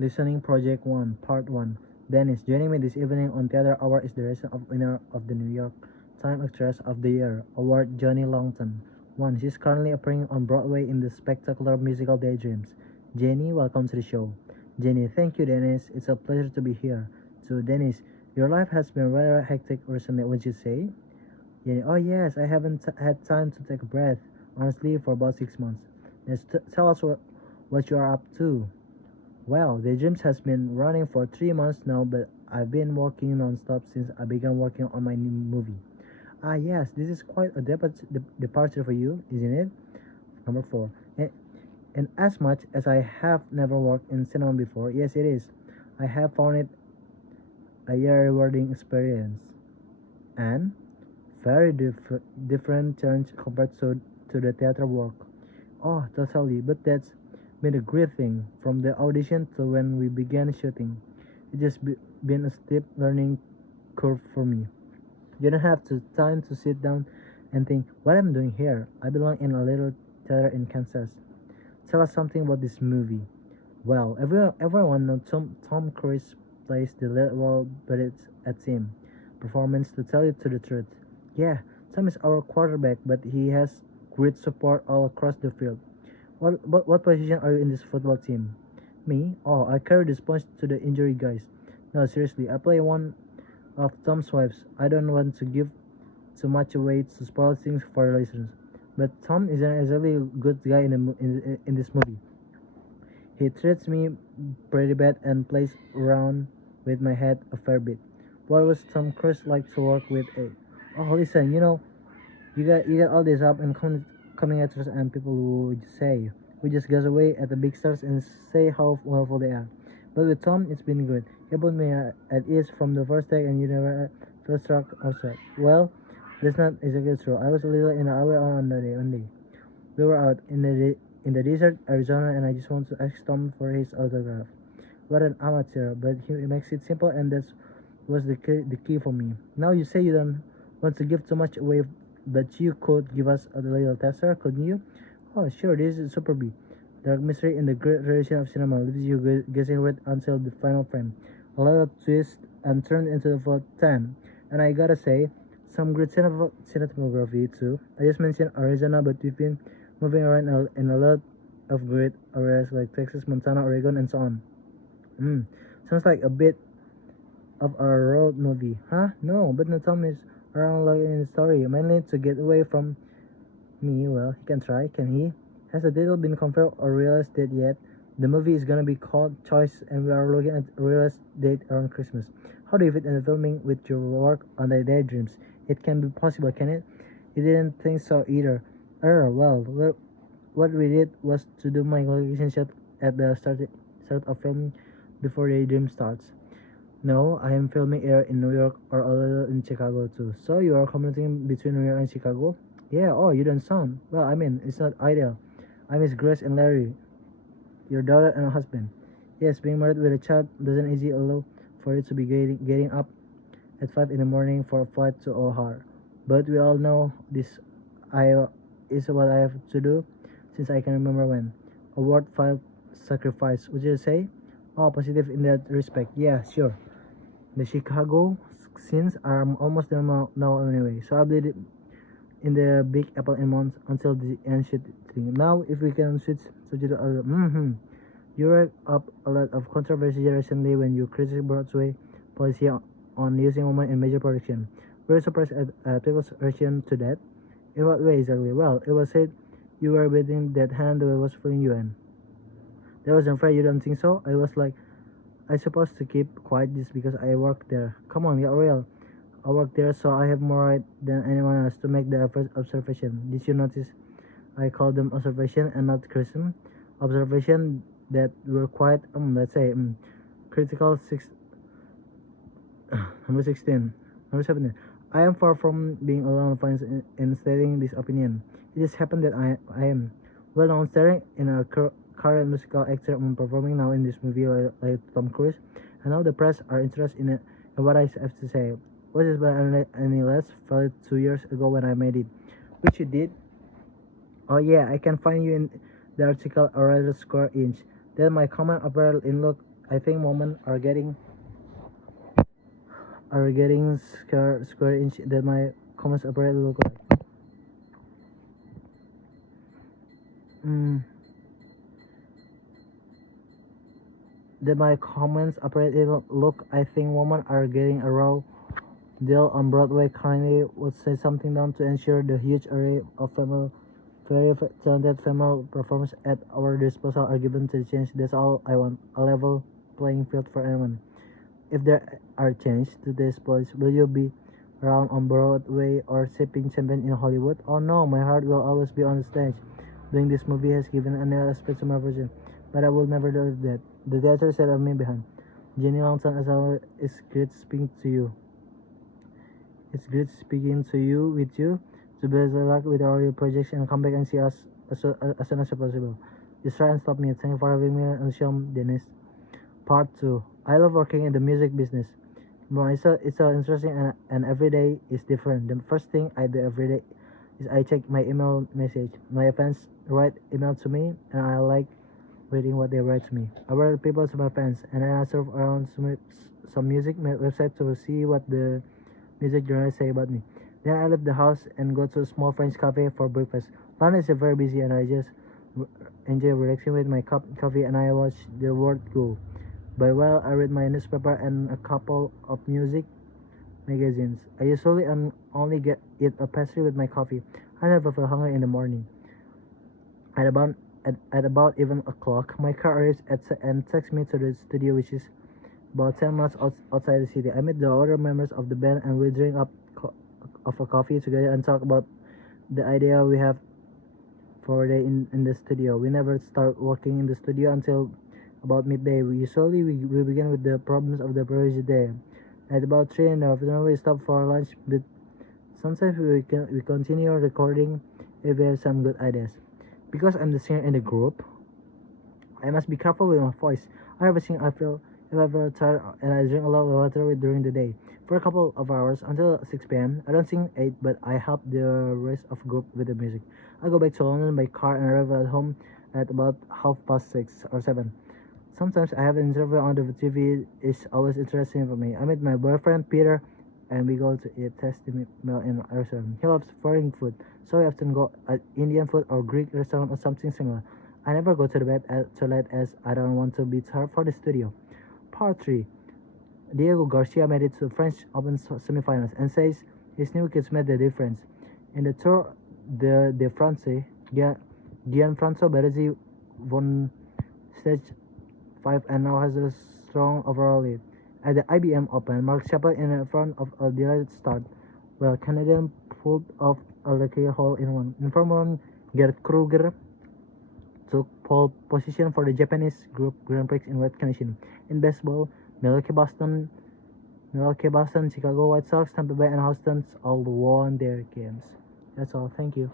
Listening Project 1, Part 1. Dennis, joining me this evening on Theater Hour is the recent winner of the New York Times Actress of the Year Award, Johnny Longton. 1. She's currently appearing on Broadway in the spectacular musical Daydreams. Jenny, welcome to the show. Jenny, thank you, Dennis. It's a pleasure to be here. 2. Dennis, your life has been rather hectic recently, would you say? Jenny, oh yes, I haven't had time to take a breath, honestly, for about 6 months. Let's tell us what you are up to. Well, the gyms has been running for 3 months now, but I've been working non-stop since I began working on my new movie. Ah, yes, this is quite a departure for you, isn't it? Number 4. And as much as I have never worked in cinema before, yes, it is. I have found it a very rewarding experience and very different challenge compared to the theater work. Oh, totally, but that's been a great thing. From the audition to when we began shooting, it's just been a steep learning curve for me. You don't have to time to sit down and think, what am I doing here? I belong in a little theater in Kansas. Tell us something about this movie. Well, everyone knows Tom Cruise plays the lead role, but it's a team performance to tell you to the truth. Yeah, Tom is our quarterback, but he has great support all across the field. What position are you in this football team? Me? Oh, I carry the sponge to the injury guys. No, seriously, I play one of Tom's wives. I don't want to give too much away to spoil things for the listeners. But Tom isn't exactly a good guy in this movie. He treats me pretty bad and plays around with my head a fair bit. What was Tom Cruise like to work with? Oh, listen, you got all these up and coming actors and people who say we just goes away at the big stars and say how wonderful they are. But with Tom, it's been good. He put me at ease from the first take, and you never felt struck or sad. Well, that's not exactly true. I was a little in the away on the day. One day, we were out in the desert, Arizona, and I just wanted to ask Tom for his autograph. What an amateur, but he makes it simple, and that was the key for me. Now you say you don't want to give too much away, but you could give us a little tester, couldn't you? Oh, sure, this is Super B. Dark mystery in the great tradition of cinema leaves you guessing right until the final frame. A lot of twists and turns into the full 10. And I gotta say, some great cinematography too. I just mentioned Arizona, but we've been moving around in a lot of great areas like Texas, Montana, Oregon, and so on. Sounds like a bit of a road movie. Huh? No, but no Tom is around like in the story, mainly to get away from me. Well, he can try, can he? Has the title been confirmed or realized date yet? The movie is gonna be called Choice, and we are looking at a realized date around Christmas. How do you fit in the filming with your work on the daydreams? It can be possible, can it? He didn't think so either. Well, what we did was to do my location shot at the start of filming before the dream starts. No, I am filming here in New York or a little in Chicago too. So you are commuting between New York and Chicago? Yeah, oh, you don't sound. Well, I mean, it's not ideal. I miss Grace and Larry, your daughter and husband. Yes, being married with a child doesn't easy allow for you to be getting up at 5 in the morning for a flight to O'Hare. But we all know this I is what I have to do since I can remember when. A worthwhile sacrifice, would you say? Oh, positive in that respect. Yeah, sure. The Chicago scenes are almost done now anyway, so I'll be in the Big Apple in months until the end shooting. Now, if we can switch to the other, you racked up a lot of controversy recently when you criticized Broadway policy on using women in major production. Were you surprised at people's reaction to that? In what way exactly? Well, it was said you were betting that hand that was fooling you in. That was unfair, you don't think so? I was like, I supposed to keep quiet just because I work there. Come on, get real. I work there, so I have more right than anyone else to make the first observation. Did you notice I call them observation and not criticism? Observation that were quite, let's say, critical. Number 16. Number 17. I am far from being alone in stating this opinion. It just happened that I am well known starring in a current musical actor performing now in this movie like Tom Cruise. And now the press are interested in what I have to say. Was this by any less valid 2 years ago when I made it? Which you did? Oh yeah, I can find you in the article a rather square inch. Then my comment appeared in look I think women are getting square inch that my comments apparently look like. Mm, that my comments apparently look. I think women are getting a raw deal on Broadway. Currently would say something down to ensure the huge array of very talented female performers at our disposal are given to change. That's all I want. A level playing field for anyone. If there are changes to this place, will you be around on Broadway or sipping champagne in Hollywood? Oh no, my heart will always be on the stage. Doing this movie has given a new aspect to my version, but I will never do that. The theater set of me behind. Jenny Longton, as always, it's great speaking to you. It's great speaking to you with you. To best of luck with all your projects and come back and see us as soon as possible. Just try and stop me. Thank you for having me on the show, Dennis. Part 2. I love working in the music business. Well, it's so interesting and every day is different. The first thing I do every day is I check my email message. My fans write email to me and I like reading what they write to me. I write people to my fans and then I surf around some music website to see what the music journalists say about me. Then I leave the house and go to a small French cafe for breakfast. London is very busy and I just enjoy relaxing with my cup of coffee and I watch the world go. By while I read my newspaper and a couple of music magazines. I usually only eat a pastry with my coffee. I never feel hungry in the morning. At about at about 11 o'clock, my car arrives and takes me to the studio, which is about 10 miles outside the city. I meet the other members of the band and we drink up of a coffee together and talk about the idea we have for a day in the studio. We never start working in the studio until about midday. We begin with the problems of the previous day. At about 3 in the afternoon, we stop for lunch, but sometimes we continue recording if we have some good ideas. Because I'm the singer in the group, I must be careful with my voice. I never sing. If I feel tired and I drink a lot of water during the day. For a couple of hours until 6 p.m. I don't sing 8, but I help the rest of group with the music. I go back to London by car and arrive at home at about 6:30 or 7. Sometimes I have an interview on the TV. It's always interesting for me. I met my boyfriend Peter, and we go to eat tasty meal in a restaurant. He loves foreign food, so we often go at Indian food or Greek restaurant or something similar. I never go to the bed too late as I don't want to be tired for the studio. Part 3. Diego Garcia made it to the French Open semifinals and says his new kids made the difference. In the Tour de France, Gianfranco Baresi won stage 5 and now has a strong overall lead. At the IBM Open, Mark Chappell in front of a delayed start, while Canadian pulled off a lucky hole in one. In Formula 1, Gerd Kruger took pole position for the Japanese Group Grand Prix in wet condition. In baseball, Milwaukee, Boston, Chicago White Sox, Tampa Bay, and Houston all won their games. That's all. Thank you.